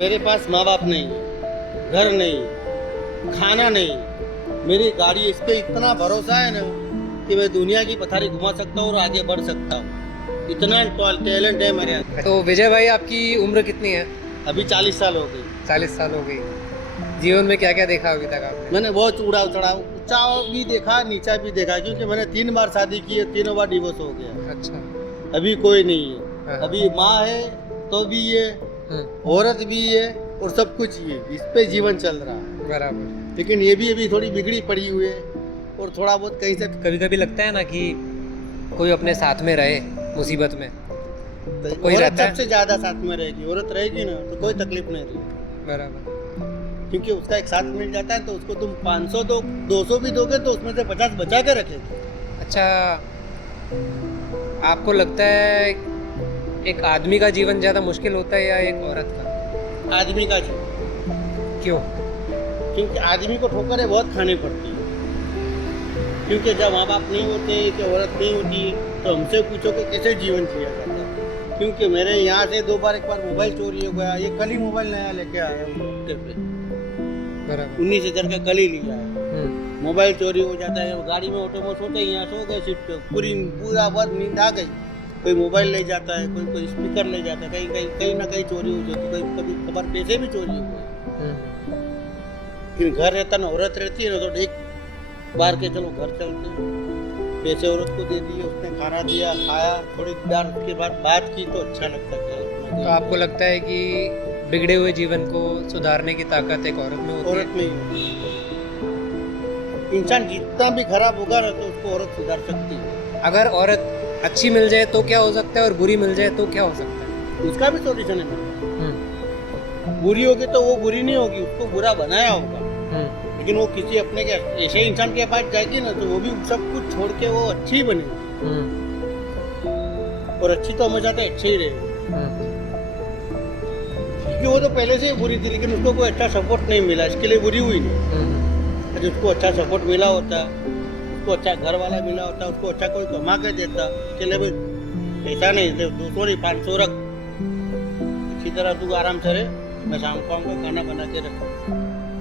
मेरे पास माँ बाप नहीं है, घर नहीं, खाना नहीं। मेरी गाड़ी इस पे इतना भरोसा है ना कि मैं दुनिया की पथारी घुमा सकता हूँ और आगे बढ़ सकता हूँ। इतना टैलेंट है मेरे अंदर। तो विजय भाई, आपकी उम्र कितनी है? अभी 40 साल हो गई। 40 साल हो गई। जीवन में क्या क्या देखा अभी तक आपने? मैंने बहुत उड़ाव चढ़ाव, ऊंचा भी देखा, नीचा भी देखा, क्योंकि मैंने 3 बार शादी की है, तीनों बार डिवोर्स हो गया। अच्छा। अभी कोई नहीं है। हाँ। अभी माँ है तो भी ये, औरत भी है और सब कुछ ये, इस पे जीवन चल रहा है। बराबर। लेकिन ये भी अभी थोड़ी बिगड़ी पड़ी हुई है और थोड़ा बहुत कहीं से कभी कभी लगता है ना कि कोई अपने साथ में रहे मुसीबत में। कोई औरत रहता है? सबसे ज्यादा साथ में रहेगी। औरत रहेगी ना तो कोई तकलीफ नहीं रहेगी, बराबर। क्योंकि उसका एक साथ मिल जाता है तो उसको तुम 500 दो, 200 भी दोगे तो उसमें से 50 बचा के रखेगी। अच्छा, आपको लगता है एक आदमी का जीवन ज़्यादा मुश्किल होता है या एक औरत का? आदमी का जीवन। क्यों? क्योंकि आदमी को ठोकरें बहुत खानी पड़ती है। क्योंकि जब माँ बाप नहीं होते कि औरत नहीं होती तो हमसे पूछो कि कैसे जीवन जिया जाता है। क्योंकि मेरे यहाँ से एक बार मोबाइल चोरी हो गया। ये कल ही मोबाइल नया लेके आया हूँ हफ्ते पे। बराबर। 19,000 का कल ही लिया है। मोबाइल चोरी हो जाता है। गाड़ी में ऑटो में सोते यहाँ सो गए सीट पे, पूरा बार नींद आ गई। कोई मोबाइल ले जाता है, कोई स्पीकर ले जाता है, कहीं ना कहीं चोरी हो जाती है। कभी खबर पैसे भी चोरी हो गए। फिर घर रहता ना, औरत रहती है ना तो एक बार के चलो घर चलते हैं। पैसे औरत को दे दिए, उसने खाना दिया, खाया, थोड़ी देर उसके बाद बात की तो अच्छा लगता है। तो आपको लगता है कि बिगड़े हुए जीवन को सुधारने की ताकत एक औरत में होती है? औरत नहीं होती। इंसान जितना भी खराब होगा ना तो उसको औरत सुधार सकती है। अगर औरत अच्छी मिल जाए तो क्या हो सकता है और बुरी मिल जाए तो क्या हो सकता है? उसका भी सोल्यूशन है। बुरी होगी तो वो बुरी नहीं होगी, उसको बुरा बनाया होगा। लेकिन वो किसी अपने के ऐसे इंसान के पास जाएगी ना तो वो भी सब कुछ छोड़ के वो अच्छी बनेगी। और अच्छी तो हमेशा तो अच्छी ही रहेगी, क्योंकि वो तो पहले से ही बुरी थी लेकिन उसको कोई अच्छा सपोर्ट नहीं मिला, इसके लिए बुरी हुई नहीं। यदि उसको अच्छा सपोर्ट मिला होता, उसको अच्छा घर वाला मिला होता, उसको अच्छा कोई कमा के देता, इसके लिए भाई ऐसा नहीं 200 नहीं 500 रख, अच्छी तरह तू आराम से रहे, मैं शाम को हमको खाना बना के रखूँ,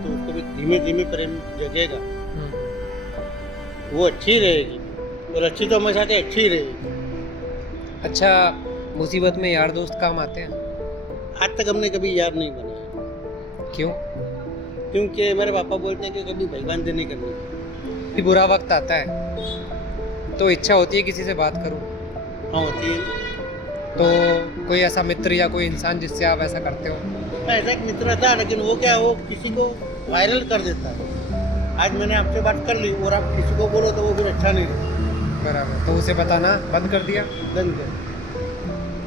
तो उसको भी धीमे धीमे प्रेम जगेगा, वो अच्छी रहेगी। और अच्छी तो हमेशा से अच्छी रहेगी। अच्छा, मुसीबत में यार दोस्त काम आते हैं? आज तक हमने कभी यार नहीं बनाया। क्यों? क्योंकि मेरे पापा बोलते हैं कि कभी भगवान से नहीं करनी। भी बुरा वक्त आता है तो इच्छा होती है किसी से बात करूं। हाँ होती है। तो कोई ऐसा मित्र या कोई इंसान जिससे आप ऐसा करते हो? ऐसा एक मित्र था, लेकिन वो क्या है, वो किसी को वायरल कर देता है। आज मैंने आपसे बात कर ली और आप किसी को बोलो तो वो फिर अच्छा नहीं लगता। बराबर। तो उसे बताना बंद कर दिया? बंद कर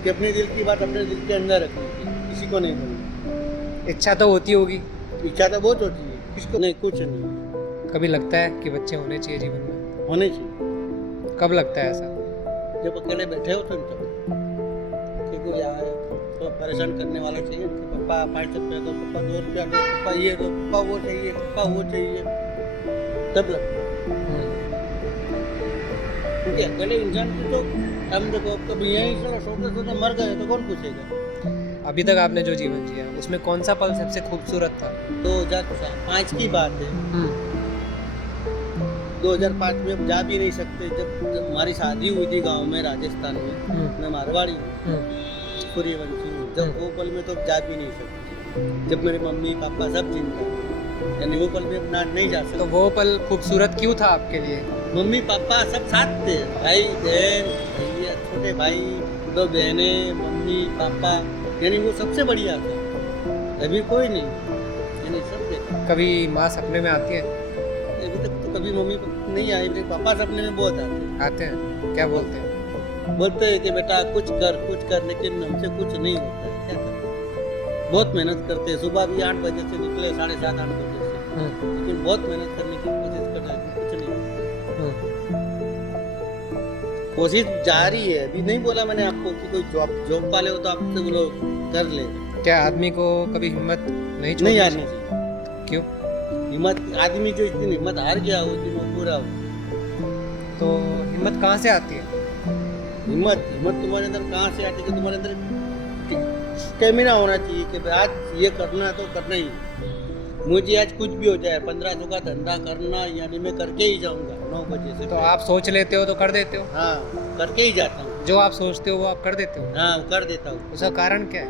कि अपने दिल की बात अपने दिल के अंदर रखनी चाहिए, किसी को नहीं बोलना। इच्छा तो होती होगी? इच्छा तो बहुत होती है, किसको नहीं, कुछ नहीं। कभी लगता है कि बच्चे होने चाहिए जीवन में? होने चाहिए। कब लगता है ऐसा? जब अकेले बैठे हो तो कोई आए तो परेशान करने वाला चाहिए। पापा 5 रुपया दो, पापा 2 रुपया दो, पापा ये दो, पापा वो चाहिए, पापा वो चाहिए, तब लगता है। क्योंकि अकेले इंसान की तो हम देखो, कभी यहीं से सोते सोते मर गए तो कौन पूछेगा। अभी तक आपने जो जीवन जिया उसमें कौन सा पल सबसे खूबसूरत था? 2005 की बात है। 2005 में हम जा भी नहीं सकते। जब हमारी शादी हुई थी गांव में राजस्थान में, मैं मारवाड़ी हूँ, सूर्यवंशी हूँ, जब वो पल में तो जा भी नहीं सकते। जब मेरे मम्मी पापा सब जिंदा, यानी वो पल में अपना नहीं जा सकते। तो वो पल खूबसूरत क्यों था आपके लिए? मम्मी पापा सब साथ थे, भाई बहन भैया, छोटे भाई 2 बहनें, मम्मी पापा, यानी वो सबसे बढ़िया था। अभी कोई नहीं, यानी सब देखा। कभी माँ सपने में आती है? अभी तक तो कभी मम्मी नहीं आई, मेरे पापा सपने में बहुत आते हैं? क्या बोलते हैं? बोलते हैं कि बेटा कुछ कर, लेकिन हमसे कुछ नहीं होता है, क्या करें। बहुत मेहनत करते हैं, सुबह भी 8 बजे से निकले, 7:30 8 बजे से, लेकिन बहुत मेहनत करने की कोशिश कर रहे हैं, कुछ नहीं। कोशिश जारी है। अभी नहीं बोला मैंने आपको कि कोई जॉब वाले हो तो आपसे बोलो कर ले। क्या आदमी को कभी हिम्मत नहीं हारनी चाहिए। क्यों? हिम्मत, आदमी जो इतनी हिम्मत हार गया हो कि वो पूरा हो। तो हिम्मत कहाँ से आती है? हिम्मत तुम्हारे अंदर कहाँ से आती है? तुम्हारे अंदर स्टेमिना होना चाहिए कि भाई आज ये करना है तो करना ही है। मुझे आज कुछ भी हो जाए 1500 का धंधा करना यानी मैं करके ही जाऊंगा 9 बजे से तो आप सोच लेते हो तो कर देते हो, हाँ करके ही जाता हूँ। जो आप सोचते हो वो आप कर देते हो, हाँ कर देता हूँ। उसका कारण क्या है?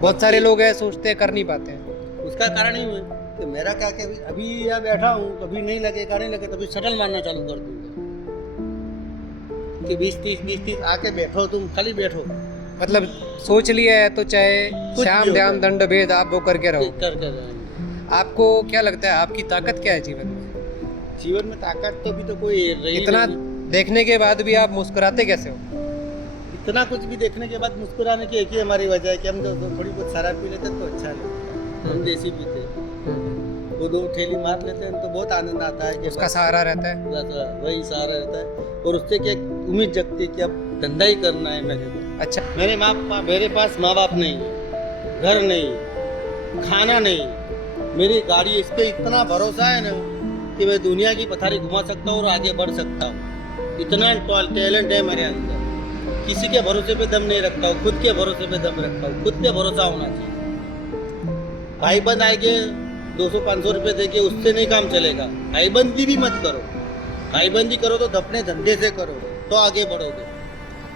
बहुत सारे लोग हैं सोचते हैं कर नहीं पाते हैं। उसका कारण ही है कि मेरा क्या कि अभी यहाँ बैठा हूँ, कभी नहीं लगेगा नहीं लगे तभी शटल मारना चालू कर दूंगा कि 20-30 आके बैठो, तुम खाली बैठो। मतलब सोच लिया है तो चाहे भी श्याम हो ध्यान जाए। दंड भेद आप वो करके रहो। करके जाएंगे। आपको क्या लगता है आपकी ताकत क्या है जीवन में? जीवन में ताकत तो भी तो कोई रही इतना नहीं। देखने के बाद भी आप मुस्कुराते कैसे हो? इतना कुछ भी देखने के बाद मुस्कुराने की एक ही हमारी वजह है कि हम जो थोड़ी बहुत शराब पी लेते तो अच्छा लगता है। हम देसी पीते, वो 2 ठेली मार लेते हैं तो बहुत आनंद आता है कि उसका सहारा रहता है। वही सहारा रहता है और उससे क्या उम्मीद जगती है कि अब धंधा ही करना है मेरे को। अच्छा, मेरे पास माँ बाप नहीं है, घर नहीं, खाना नहीं, मेरी गाड़ी, इस पे इतना भरोसा है ना कि मैं दुनिया की पथारी घुमा सकता हूँ और आगे बढ़ सकता हूँ। इतना टैलेंट है मेरे अंदर, किसी के भरोसे पे दम नहीं रखता हूँ, खुद के भरोसे पे दम रखता हूँ। खुद पे भरोसा होना चाहिए। भाई बंद आएंगे 200-500 रुपए देके उससे नहीं काम चलेगा। भाईबंदी भी मत करो, भाईबंदी करो तो अपने धंधे से करो तो आगे बढ़ोगे।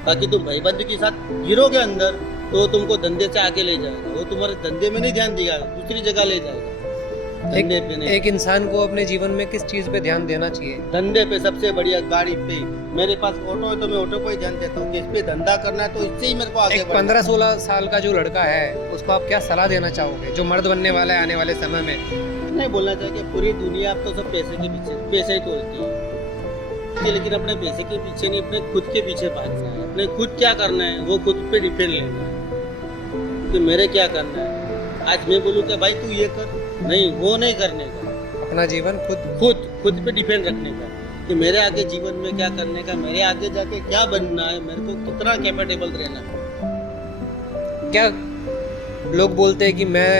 बाकी तुम भाईबंदी के साथ गिरोगे अंदर तो तुमको धंधे से आगे ले जाएगा, वो तुम्हारे धंधे में नहीं ध्यान देगा, दूसरी जगह ले जाएगा। धंधे पे नहीं। एक इंसान को अपने जीवन में किस चीज पे ध्यान देना चाहिए? धंधे पे सबसे बढ़िया, गाड़ी पे। मेरे पास ऑटो है तो मैं ऑटो पे ही ध्यान देता हूँ कि इस पे धंधा करना है तो इससे ही मेरे को आगे एक बढ़ना है। 15-16 साल का जो लड़का है उसको आप क्या सलाह देना चाहोगे जो मर्द बनने वाला है आने वाले समय में? नहीं बोलना चाहिए कि पूरी दुनिया अब तो सब पैसे के पीछे, पैसे ही तोड़ती है लेकिन अपने पैसे के पीछे नहीं, अपने खुद के पीछे भागना है। अपने खुद क्या करना है वो खुद पे डिपेंड लेना है कि मेरे क्या करना है। आज मैं बोलूँ कि भाई तू ये कर, नहीं वो नहीं करने का। अपना जीवन खुद पे डिपेंड रखने का कि मेरे आगे जीवन में क्या करने का, मेरे आगे जाके क्या बनना है, मेरे को कितना कैपेबल रहना है। क्या लोग बोलते हैं कि मैं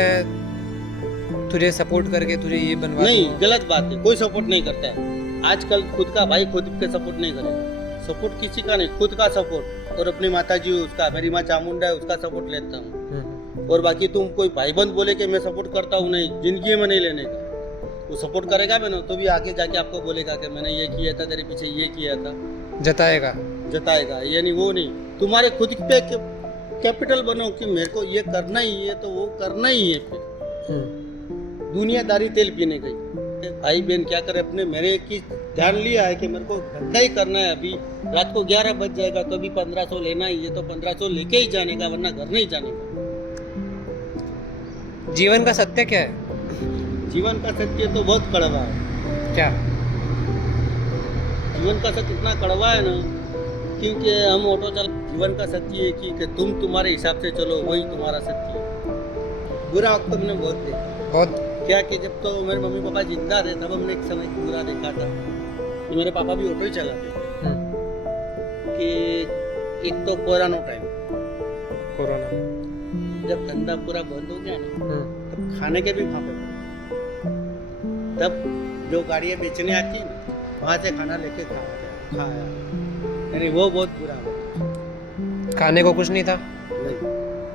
तुझे सपोर्ट करके तुझे ये बनवा नहीं, दूंगा। गलत बात है, कोई सपोर्ट नहीं करता है आजकल। खुद का भाई खुद के सपोर्ट नहीं करेगा, सपोर्ट किसी का नहीं, खुद का सपोर्ट। और अपनी माता जी उसका, मेरी माँ चामुंडा है उसका सपोर्ट लेता हूँ। और बाकी तुम कोई भाईबंद बोले कि मैं सपोर्ट करता हूँ, नहीं, जिंदगी में नहीं लेने का। वो सपोर्ट करेगा मैंने तो भी आगे जाके आपको बोलेगा कि मैंने ये किया था, तेरे पीछे ये किया था, जताएगा। यानी वो नहीं, तुम्हारे खुद पे कैपिटल बनो कि मेरे को ये करना ही है तो वो करना ही है। फिर दुनियादारी तेल पीने गई। भाई बहन क्या करे अपने, मेरे की ध्यान लिया है कि मेरे को धंधा ही करना है। अभी रात को 11 बज जाएगा तो भी 1500 लेना ही है तो 1500 लेके ही जाने का, वरना घर नहीं जाने का। जीवन का सत्य क्या है? जीवन का सत्य तो बहुत कड़वा है। क्या? जीवन का सत्य इतना कड़वा है ना, क्योंकि हम ऑटो चल, जीवन का सत्य है कि तुम तुम्हारे हिसाब से चलो, वही तुम्हारा सत्य है। बुरा वक्त तो मैंने बहुत देखा, बहुत। क्या कि जब तो मेरे मम्मी पापा जिंदा थे तब हमने एक समय बुरा देखा था कि मेरे पापा भी ऑटो ही चलाते थे। कि एक तो कोरोना टाइम, कोरोना जब धंधा पूरा बंद हो गया ना, तब खाने के भी फांपे पड़े। तब जो गाड़ियाँ बेचने आती है ना, वहाँ से खाना लेके खाया, यानी वो बहुत बुरा हुआ। खाने को कुछ नहीं था, नहीं,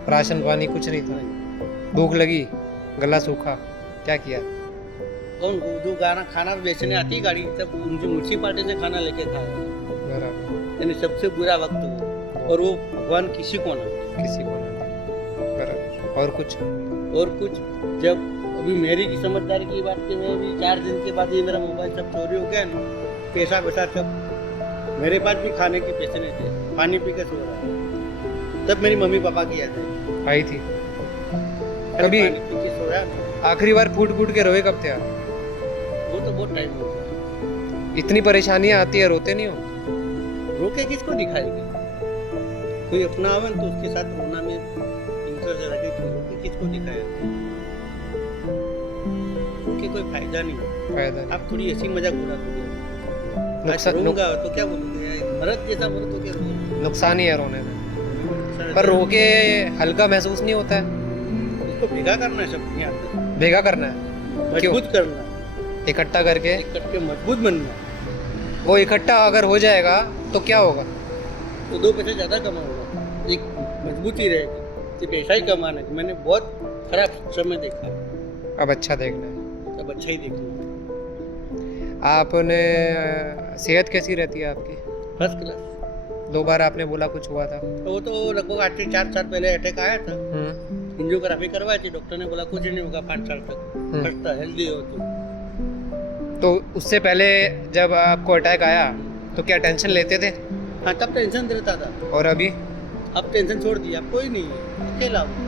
राशन पानी कुछ नहीं था, नहीं। भूख लगी, गला सूखा, क्या किया? कौन जो खाना बेचने आती है गाड़ी, तब उनकी म्यूनसिपालिटी से खाना लेके खाया, बराबर। यानी सबसे बुरा वक्त हुआ। और वो भगवान किसी को ना, किसी को ना दे। बराबर। और कुछ जब अभी मेरी की समझदारी की बात की, मैं अभी 4 दिन के बाद ये मेरा मोबाइल सब चोरी हो गया ना, पैसा सब मेरे पास भी खाने के पैसे नहीं थे, पानी पी के सो रहा। तब मेरी मम्मी पापा की याद आई थी कभी? पानी पी के सोया ना, आखिरी बार फूट के रोए कब थे आप? वो तो बहुत टाइम हो गया। इतनी परेशानियां आती है, रोते नहीं हो? रोके किसको दिखाएगी? कोई अपना आवे तो उसके साथ रोना में इंटरेस्ट रखे, रोके किसको दिखाएगा? रोके कोई फायदा नहीं। आप थोड़ी ऐसी मजाक उड़ा दोगे, रोऊंगा तो क्या बोलोगे, मरद जैसा मरद तो क्या रोगे? नुकसान ही है रोने में, पर रोके हल्का महसूस नहीं होता है। उसको भेगा करना है, सब यहाँ भेगा करना है, मजबूत करना है, इकट्ठा करके इकट्ठे मजबूत बनना है। वो इकट्ठा अगर हो जाएगा तो क्या होगा? तो 2 पैसे ज्यादा कमाऊंगा, एक मजबूती रहेगी। सिर्फ पैसा ही कमाना है। मैंने बहुत खराब समय देखा, अब अच्छा देखना है। तब अच्छा ही देखना। आपने सेहत कैसी रहती है आपकी? First class. 2 बार आपने बोला कुछ हुआ था। तो वो तो लगभग 8 से 4 साल पहले अटैक आया था, एंजियोग्राफी करवाई थी, डॉक्टर ने बोला कुछ नहीं होगा 5 साल तक, खस्ता हेल्दी हो तो उससे पहले जब आपको अटैक आया तो क्या टेंशन लेते थे? हाँ, तब टेंशन देता था। और अभी? अब टेंशन छोड़ दिया, अब कोई नहीं है, अकेला हूँ।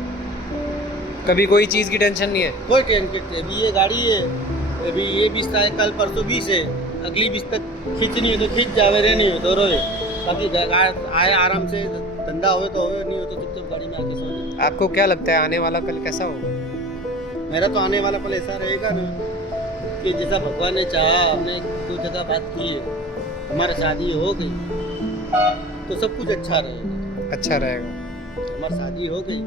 कभी कोई चीज़ की टेंशन नहीं है? कोई टेंशन नहीं। अभी ये गाड़ी है, अभी ये 20 है, कल परसों 20 है, अगली 20 तक खींचनी है तो खींच जावे, रहनी हो तो रोए। बाकी आए आराम से, धंधा हो तो हो, नहीं हो तो चुपचाप गाड़ी में आके सो जाए। आपको क्या लगता है आने वाला कल कैसा होगा? मेरा तो आने वाला पल ऐसा रहेगा ना कि जैसा भगवान ने चाहा, हमने 2 जगह बात की है, हमारी शादी हो गई तो सब कुछ अच्छा रहेगा। अच्छा रहेगा। हमारी शादी हो गई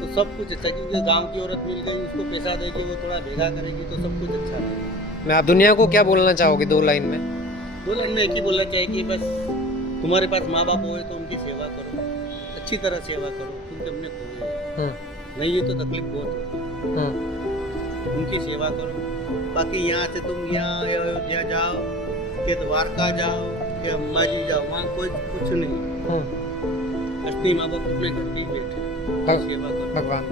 तो सब कुछ अच्छा, क्योंकि गांव की औरत मिल गई, उसको पैसा देगी, वो थोड़ा भेगा करेगी तो सब कुछ अच्छा रहेगा। मैं आप दुनिया को क्या बोलना चाहोगे 2 लाइन में? 2 लाइन में एक ही बोलना चाहिए कि बस तुम्हारे पास माँ बाप हो तो उनकी सेवा करो, अच्छी तरह सेवा करो, क्योंकि हमने खोए हैं। नहीं ये तो तकलीफ बहुत है, उनकी सेवा करो। बाकी यहाँ से तुम यहाँ अयोध्या जाओ, के द्वारका जाओ, के अंबाजी जाओ, वहाँ कोई कुछ नहीं। असली माँ बाप अपने घर पे ही बैठे, सेवा करो। भगवान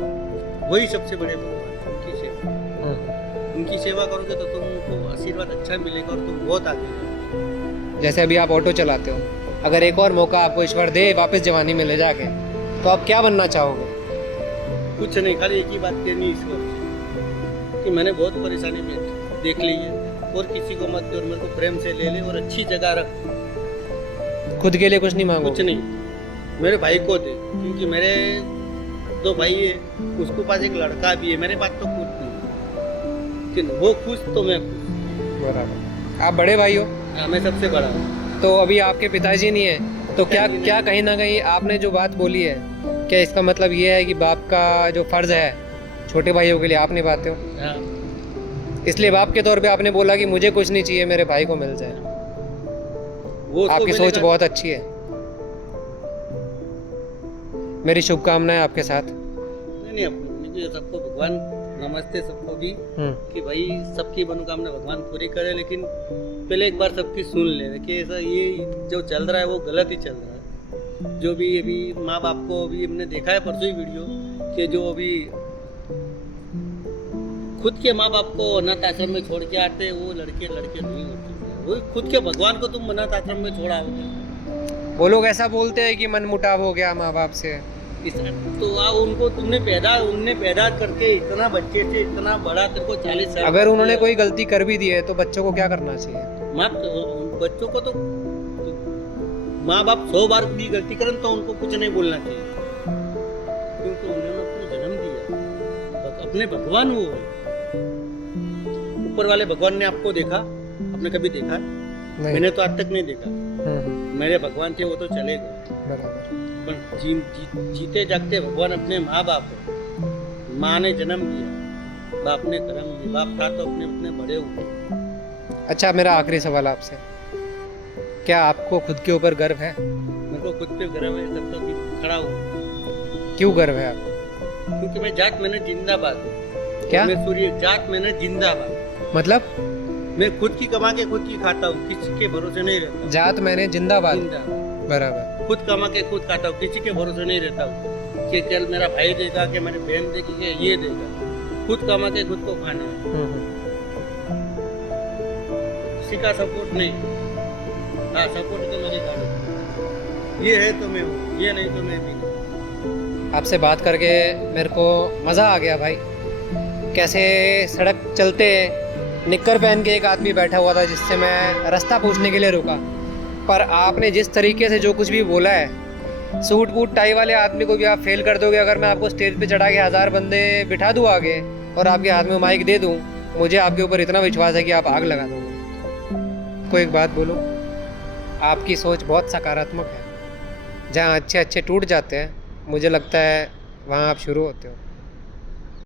वही सबसे बड़े भगवान है, उनकी सेवा। उनकी सेवा करोगे तो तुमको आशीर्वाद अच्छा मिलेगा और तुम बहुत आगे जाओगे। जैसे अभी आप ऑटो चलाते हो, अगर एक और मौका आपको ईश्वर दे वापस जवानी में ले जाके, तो आप क्या बनना चाहोगे? कुछ नहीं, खाली एक ही बात कहनी ईश्वर कि मैंने बहुत परेशानी में देख ली है, और किसी को मत दे, और मेरे को प्रेम से ले ले और अच्छी जगह रख। खुद के लिए कुछ नहीं मांगो? कुछ नहीं, मेरे भाई को दे, क्योंकि मेरे 2 भाई है, उसके पास एक लड़का भी है, मेरे पास तो कुछ नहीं, कि वो खुश तो मैं खुश। बराबर। आप बड़े भाई हो? हाँ, मैं सबसे बड़ा हूँ। तो अभी आपके पिताजी नहीं है, तो क्या कहीं ना कहीं आपने जो बात बोली है, क्या इसका मतलब ये है कि बाप का जो फर्ज है छोटे भाइयों के लिए आप निभाते हो? हाँ। इसलिए बाप के तौर पे आपने बोला कि मुझे कुछ नहीं चाहिए, मेरे भाई को मिल जाए। वो आपकी सोच बहुत अच्छी है। मेरी शुभकामनाएं आपके साथ। नहीं, अपने सबको भगवान नमस्ते सबको भी, कि भाई सबकी मनोकामना भगवान पूरी करे, लेकिन पहले एक बार सबकी सुन ले कि ऐसा ये जो चल रहा है वो गलत ही चल रहा है। जो भी अभी माँ बाप को, अभी हमने देखा है परसों ही वीडियो कि जो अभी खुद के माँ बाप को अनाथ आश्रम में छोड़ के आते हैं, वो लड़के नहीं होते, वो खुद के भगवान को तुम अनाथ आश्रम में छोड़ा होते। वो लोग ऐसा बोलते हैं कि मन मुटाव हो गया माँ बाप से। तो उनको उनने पैदा करके इतना बच्चे से इतना बड़ा, तेरे को 40 साल, अगर उन्होंने कोई गलती कर भी दी है तो बच्चों को क्या करना चाहिए? माफ बच्चों को तो माँ बाप 100 बार भी गलती करें तो उनको कुछ नहीं बोलना चाहिए, क्योंकि उन्होंने अपने जन्म दिया, अपने भगवान वो है। ऊपर वाले भगवान ने आपको देखा, आपने कभी देखा? मैंने तो आज तक नहीं देखा। मेरे भगवान थे, वो तो चले गए, पर जीते जागते भगवान अपने माँ बाप है। माँ ने जन्म दिया, बाप ने कर्म दिया, बाप था तो अपने बड़े हुए। अच्छा, मेरा आखिरी सवाल आपसे, क्या आपको खुद के ऊपर गर्व है? मेरे को खुद पे गर्व है, तब तो खड़ा हूँ। क्यों गर्व है आपको? क्योंकि मैं जात मैंने जिंदाबाद। क्या? मैं सूर्य जात मैंने जिंदाबाद। मतलब? मैं खुद की कमा के खुद की खाता हूँ, किसी के भरोसे नहीं रहता। जात मैंने जिंदाबाद। बराबर। खुद कमा के खुद खाता हूँ, किसी के भरोसे नहीं रहता हूँ कि कल मेरा भाई देगा, कि मेरी बहन देगी, कि ये देगा। खुद कमा के खुद को खाना है, किसी का सपोर्ट नहीं। हाँ, सपोर्ट तो मेरे गाड़ी, ये है तो मैं हूँ, ये नहीं तो मैं भी नहीं। आपसे बात करके मेरे को मज़ा आ गया भाई। कैसे सड़क चलते निक्कर पहन के एक आदमी बैठा हुआ था जिससे मैं रास्ता पूछने के लिए रुका, पर आपने जिस तरीके से जो कुछ भी बोला है, सूट बूट टाई वाले आदमी को भी आप फेल कर दोगे। अगर मैं आपको स्टेज पे चढ़ा के 1000 बंदे बिठा दूँ आगे और आपके हाथ में माइक दे दूँ, मुझे आपके ऊपर इतना विश्वास है कि आप आग लगा दोगे। कोई एक बात बोलो, आपकी सोच बहुत सकारात्मक है। जहाँ अच्छे टूट जाते हैं, मुझे लगता है वहाँ आप शुरू होते हो।